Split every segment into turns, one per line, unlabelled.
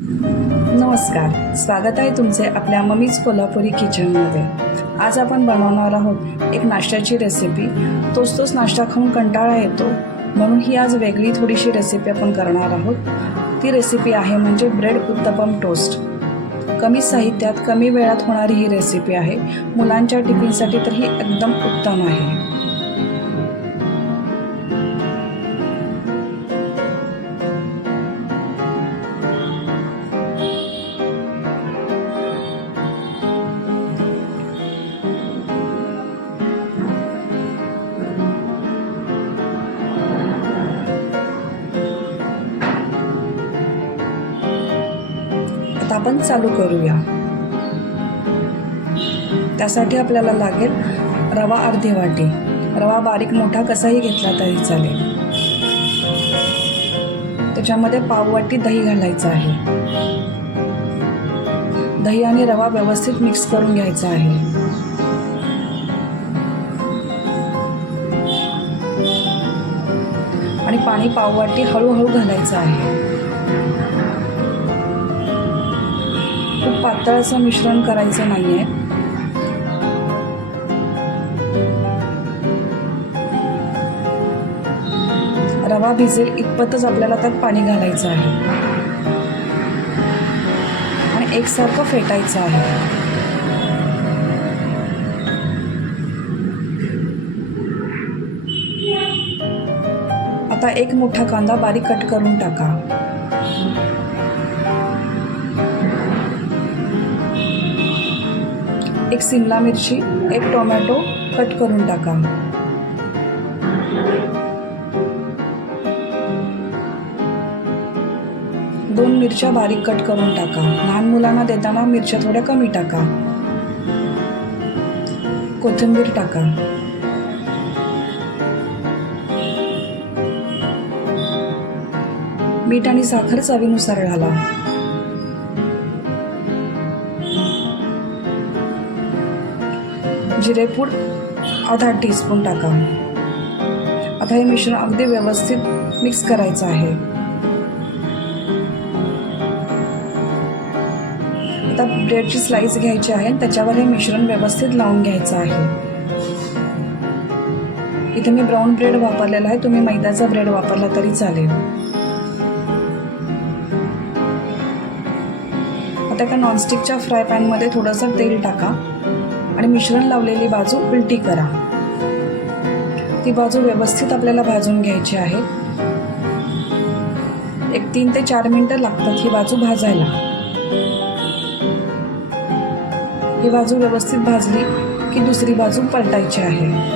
नमस्कार स्वागत आहे तुमचे आपल्या मम्मीज कोल्हापुरी किचनमध्ये. आज आपण बनवणार आहोत एक नाश्त्याची रेसिपी तोच तोच नाश्ता खाऊन कंटाळा येतो म्हणून ही आज वेगळी थोडीशी रेसिपी आपण करणार आहोत. ती रेसिपी आहे म्हणजे ब्रेड उत्तपम टोस्ट कमी साहित्यात कमी वेळात होणारी ही रेसिपी आहे. मुलांच्या टिफिनसाठी तर ही एकदम उत्तम आहे. आपण चालू करूया. त्यासाठी आपल्याला लागेल रवा अर्धी वाटी. रवा बारीक मोठा कसाही घेतला तरी चालेल. त्याच्यामध्ये पाववाटी दही घालायचं आहे. दही आणि रवा व्यवस्थित मिक्स करून घ्यायचा आहे. आणि पाणी पाववाटी हळूहळू घालायचं आहे. पातळ असं मिश्रण करायचं नाही आहे रवा भिजेल इतपतच आपल्याला त्यात पाणी घालायचं आहे. आणि एकसारखं फेटायचं आहे. आता एक मोठा कांदा बारीक कट करून टाका. एक सिमला मिरची एक टोमॅटो कट करून टाका. दोन मिरच्या बारीक कट करून टाका. लहान मुलांना देताना मिरच्या थोड्या कमी टाका. कोथिंबीर टाका. मीठ आणि साखर चवीनुसार घाला. जिरेपूड अर्धा टीस्पून टाका. आता हे मिश्रण अगदी व्यवस्थित मिक्स करायचं आहे. आता ब्रेडची स्लाइस घ्यायची आहे त्याच्यावर हे मिश्रण व्यवस्थित लावून घ्यायचं आहे. इथे मी ब्राऊन ब्रेड वापरलेला आहे. तुम्ही मैद्याचा ब्रेड वापरला तरी चालेल. आता एका नॉनस्टिकच्या फ्राय पॅनमध्ये थोडंसं तेल टाका. आणि मिश्रण लावलेली बाजू उलटी करा. ती बाजू व्यवस्थित आपल्याला भाजून घ्यायची आहे. एक तीन ते चार मिनटं लागतात ही बाजू भाजायला. ही बाजू व्यवस्थित भाजली की दुसरी बाजू पलटायची आहे.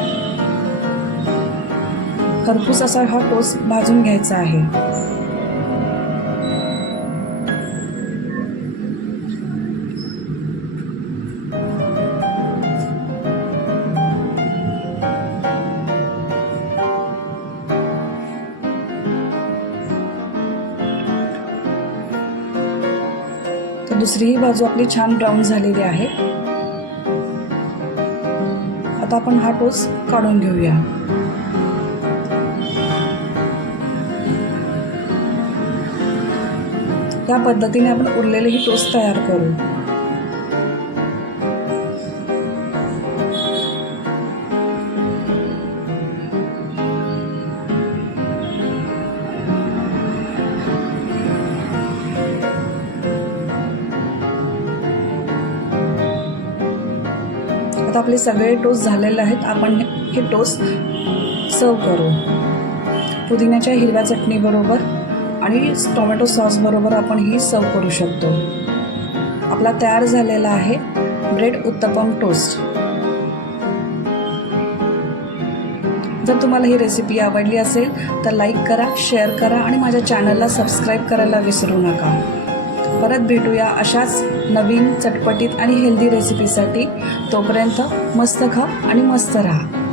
खरपूस असा हा कोस भाजून घ्यायचा आहे. दुसरीही बाजू आपली छान ब्राऊन झालेली आहे. आता आपण हा टोस काढून घेऊया. या पद्धतीने आपण उरलेलेही टोस तयार करू. आता आपले सगळे टोस्ट झालेले आहेत. आपण हे टोस्ट सर्व करू. पुदिन्याच्या हिरव्या चटणीबरोबर आणि टोमॅटो सॉसबरोबर आपण ही सर्व करू शकतो. आपला तयार झालेला आहे ब्रेड उत्तपम टोस्ट जर तुम्हाला ही रेसिपी आवडली असेल तर लाईक करा शेअर करा आणि माझ्या चॅनलला सबस्क्राईब करायला विसरू नका. परत भेटूया अशाच नवीन चटपटीत आणि हेल्दी रेसिपीसाठी तोपर्यंत मस्त खा आणि मस्त राहा.